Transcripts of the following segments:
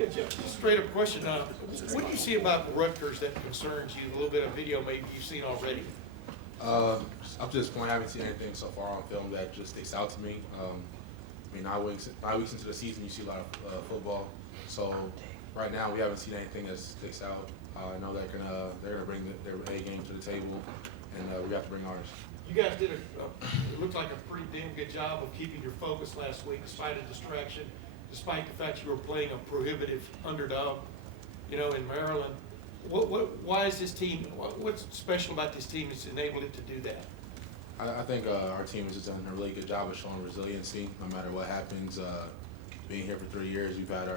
Yeah, Jeff, just a straight up question. What do you see about Rutgers that concerns you? A little bit of video maybe you've seen already. Up to this point, I haven't seen anything so far on film that just sticks out to me. I mean, 9 weeks into the season, you see a lot of football. So right now, we haven't seen anything that sticks out. I know they're gonna bring their A game to the table, and we have to bring ours. You guys did it looked like a pretty damn good job of keeping your focus last week, despite a distraction, despite the fact you were playing a prohibitive underdog, in Maryland. Why is this team? What's special about this team that's enabled it to do that? I think our team has just done a really good job of showing resiliency, no matter what happens. Being here for 3 years, we've had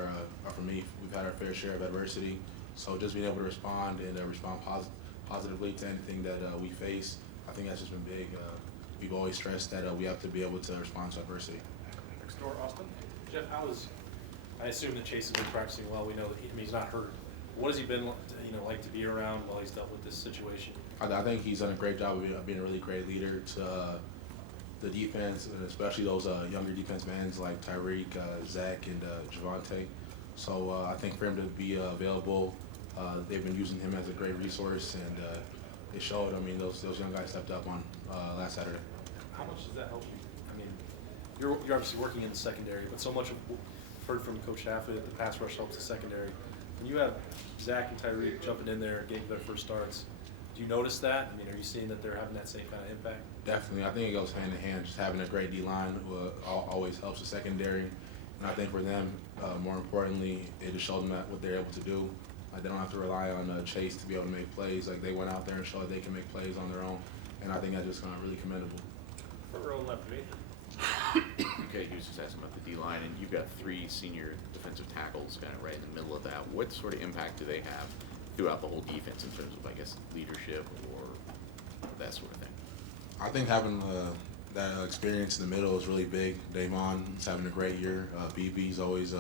we've had our fair share of adversity. So just being able to respond and respond positively to anything that we face, I think that's just been big. We've always stressed that we have to be able to respond to adversity. Next door, Austin. Jeff, I assume that Chase has been practicing well. We know that he's not hurt. What has he been, like to be around while he's dealt with this situation? I think he's done a great job of being a really great leader to the defense, and especially those younger defense ends like Tyreek, Zach, and Javante. So I think for him to be available, they've been using him as a great resource, and it showed. I mean, those young guys stepped up on last Saturday. How much does that help you? I mean, you're obviously working in the secondary, but so much of I've heard from Coach Hafley that the pass rush helps the secondary. When you have Zach and Tyreek jumping in there and getting their first starts, do you notice that? I mean, are you seeing that they're having that same kind of impact? Definitely. I think it goes hand in hand. Just having a great D-line always helps the secondary. And I think for them, more importantly, it just showed them what they're able to do. Like, they don't have to rely on Chase to be able to make plays. Like, they went out there and showed they can make plays on their own. And I think that's just really commendable. Front row left, me. Okay, he was just asking about the D-line, and you've got 3 senior defensive tackles kind of right in the middle of that. What sort of impact do they have throughout the whole defense in terms of, I guess, leadership or that sort of thing? I think having that experience in the middle is really big. Davon's having a great year. BB's always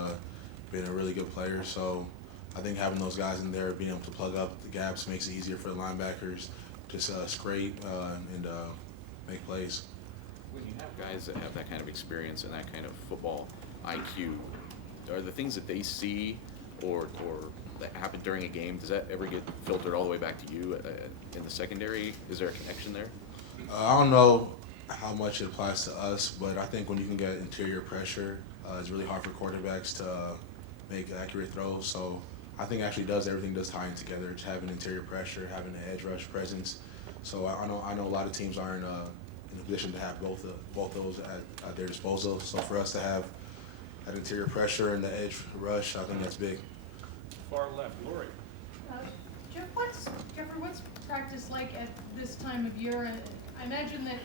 been a really good player. So I think having those guys in there, being able to plug up the gaps makes it easier for the linebackers to scrape and make plays. When you have guys that have that kind of experience and that kind of football IQ, are the things that they see or that happen during a game, does that ever get filtered all the way back to you in the secondary? Is there a connection there? I don't know how much it applies to us, but I think when you can get interior pressure, it's really hard for quarterbacks to make accurate throws. So I think it actually everything does tie in together. It's having interior pressure, having an edge rush presence. So I know a lot of teams aren't in a position to have both those at their disposal. So for us to have that interior pressure and the edge rush, I think that's big. Far left, Lori. Jeffrey, what's practice like at this time of year? I imagine that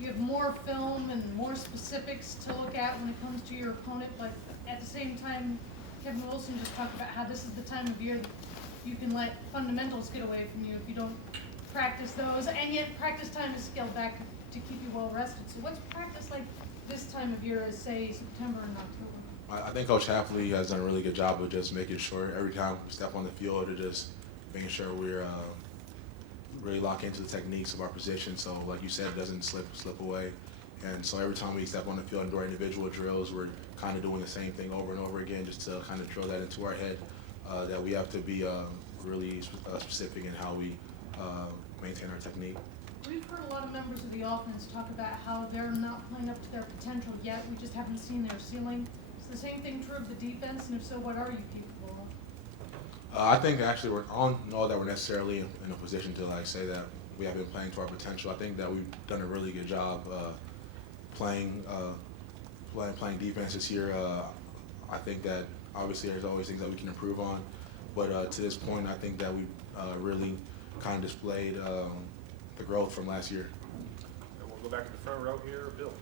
you have more film and more specifics to look at when it comes to your opponent, but at the same time, Kevin Wilson just talked about how this is the time of year that you can let fundamentals get away from you if you don't practice those, and yet practice time is scaled back to keep you well rested. So what's practice like this time of year as, say, September and October? I think Coach Hafley has done a really good job of just making sure every time we step on the field, to just making sure we're really lock into the techniques of our position. So like you said, it doesn't slip away. And so every time we step on the field and do our individual drills, we're kind of doing the same thing over and over again, just to kind of drill that into our head, that we have to be really specific in how we maintain our technique. We've heard a lot of members of the offense talk about how they're not playing up to their potential yet. We just haven't seen their ceiling. Is the same thing true of the defense? And if so, what are you capable of? I think actually I don't know that we're necessarily in a position to say that we have been playing to our potential. I think that we've done a really good job playing defense this year. I think that obviously there's always things that we can improve on, but to this point, I think that we really kind of displayed the growth from last year. And we'll go back to the front row here, Bill.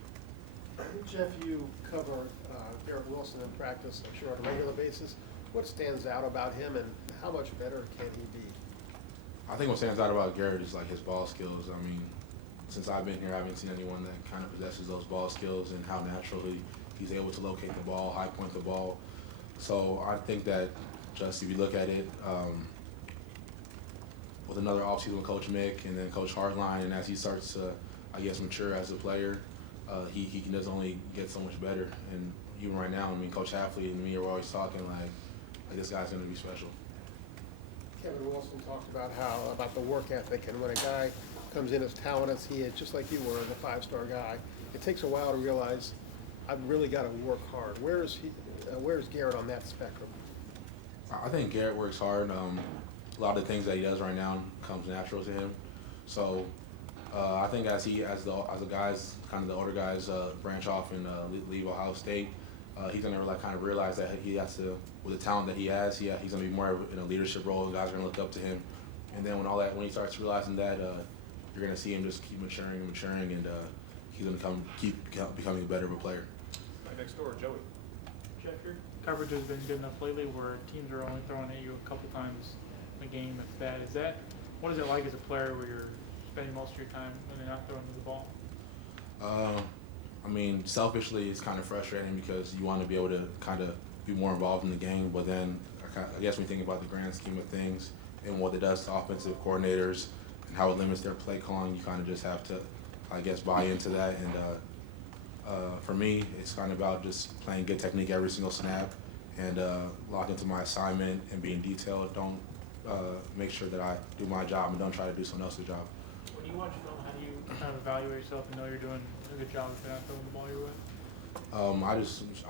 Jeff, you cover Garrett Wilson in practice, I'm sure, on a regular basis. What stands out about him, and how much better can he be? I think what stands out about Garrett is his ball skills. I mean, since I've been here, I haven't seen anyone that kind of possesses those ball skills and how naturally he's able to locate the ball, high point the ball. So I think that just if you look at it, with another offseason with Coach Mick and then Coach Hartline, and as he starts to, mature as a player, he can just only get so much better. And even right now, Coach Hafley and me are always talking like this guy's going to be special. Kevin Wilson talked about the work ethic, and when a guy comes in as talented as he is, just like you were, the five-star guy, it takes a while to realize I've really got to work hard. Where's Garrett on that spectrum? I think Garrett works hard. A lot of the things that he does right now comes natural to him. So I think as the guys, kind of the older guys, branch off and leave Ohio State, he's gonna kind of realize that he has to, with the talent that he has, he's gonna be more in a leadership role. Guys are gonna look up to him, and then when he starts realizing that, you're gonna see him just keep maturing, and he's gonna keep becoming better of a player. Right next door, Joey. Jeff, your coverage has been good enough lately where teams are only throwing at you a couple times a game, if that. What is it like as a player where you're spending most of your time when they're not throwing the ball? I mean, selfishly, it's kind of frustrating because you want to be able to kind of be more involved in the game, but then I guess when you think about the grand scheme of things and what it does to offensive coordinators and how it limits their play calling, you kind of just have to, I guess, buy into that. And for me, it's kind of about just playing good technique every single snap and lock into my assignment and being detailed. Don't make sure that I do my job and don't try to do someone else's job. When you watch film, how do you kind of evaluate yourself and know you're doing a good job if you're not throwing the ball your way?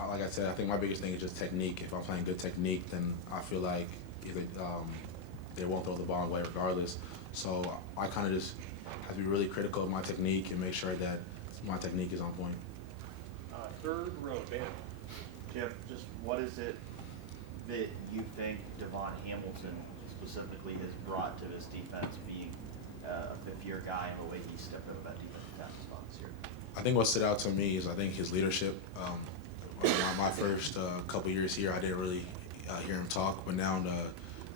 Like I said, I think my biggest thing is just technique. If I'm playing good technique, then I feel like they won't throw the ball away regardless. So I kind of just have to be really critical of my technique and make sure that my technique is on point. Third row, Dan. Jeff, just what is it that you think Devon Hamilton specifically has brought to this defense, being a fifth-year guy and the way he stepped up that defensive tackle spot this year? I think what stood out to me is I think his leadership. My first couple years here, I didn't really hear him talk, but now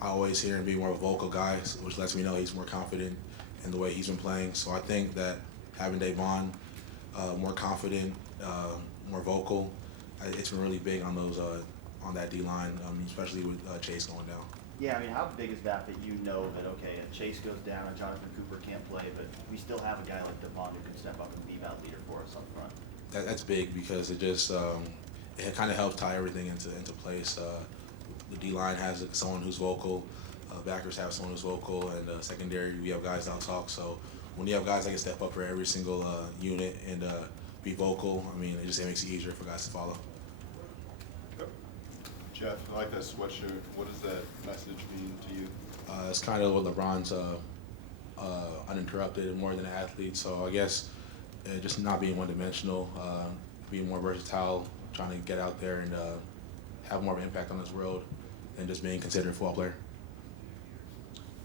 I always hear him be more of a vocal guy, which lets me know he's more confident in the way he's been playing. So I think that having Devon more confident, more vocal, it's been really big on those on that D-line, especially with Chase going down. Yeah, I mean, how big is that you know that, okay, if Chase goes down and Jonathan Cooper can't play, but we still have a guy like Devon who can step up and be that leader for us up front? That's big because it just it kind of helps tie everything into place. The D-line has someone who's vocal, backers have someone who's vocal, and secondary we have guys that'll talk. So when you have guys that can step up for every single unit and be vocal, I mean, it makes it easier for guys to follow. Jeff, I like that sweatshirt. What does that message mean to you? It's kind of what LeBron's uninterrupted, more than an athlete. So I guess just not being one-dimensional, being more versatile, trying to get out there and have more of an impact on this world, and just being considered a football player.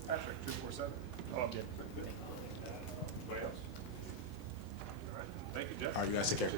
Patrick, 247. Oh, I'm good. Anybody else? All right. Thank you, Jeff. All right, you guys take care.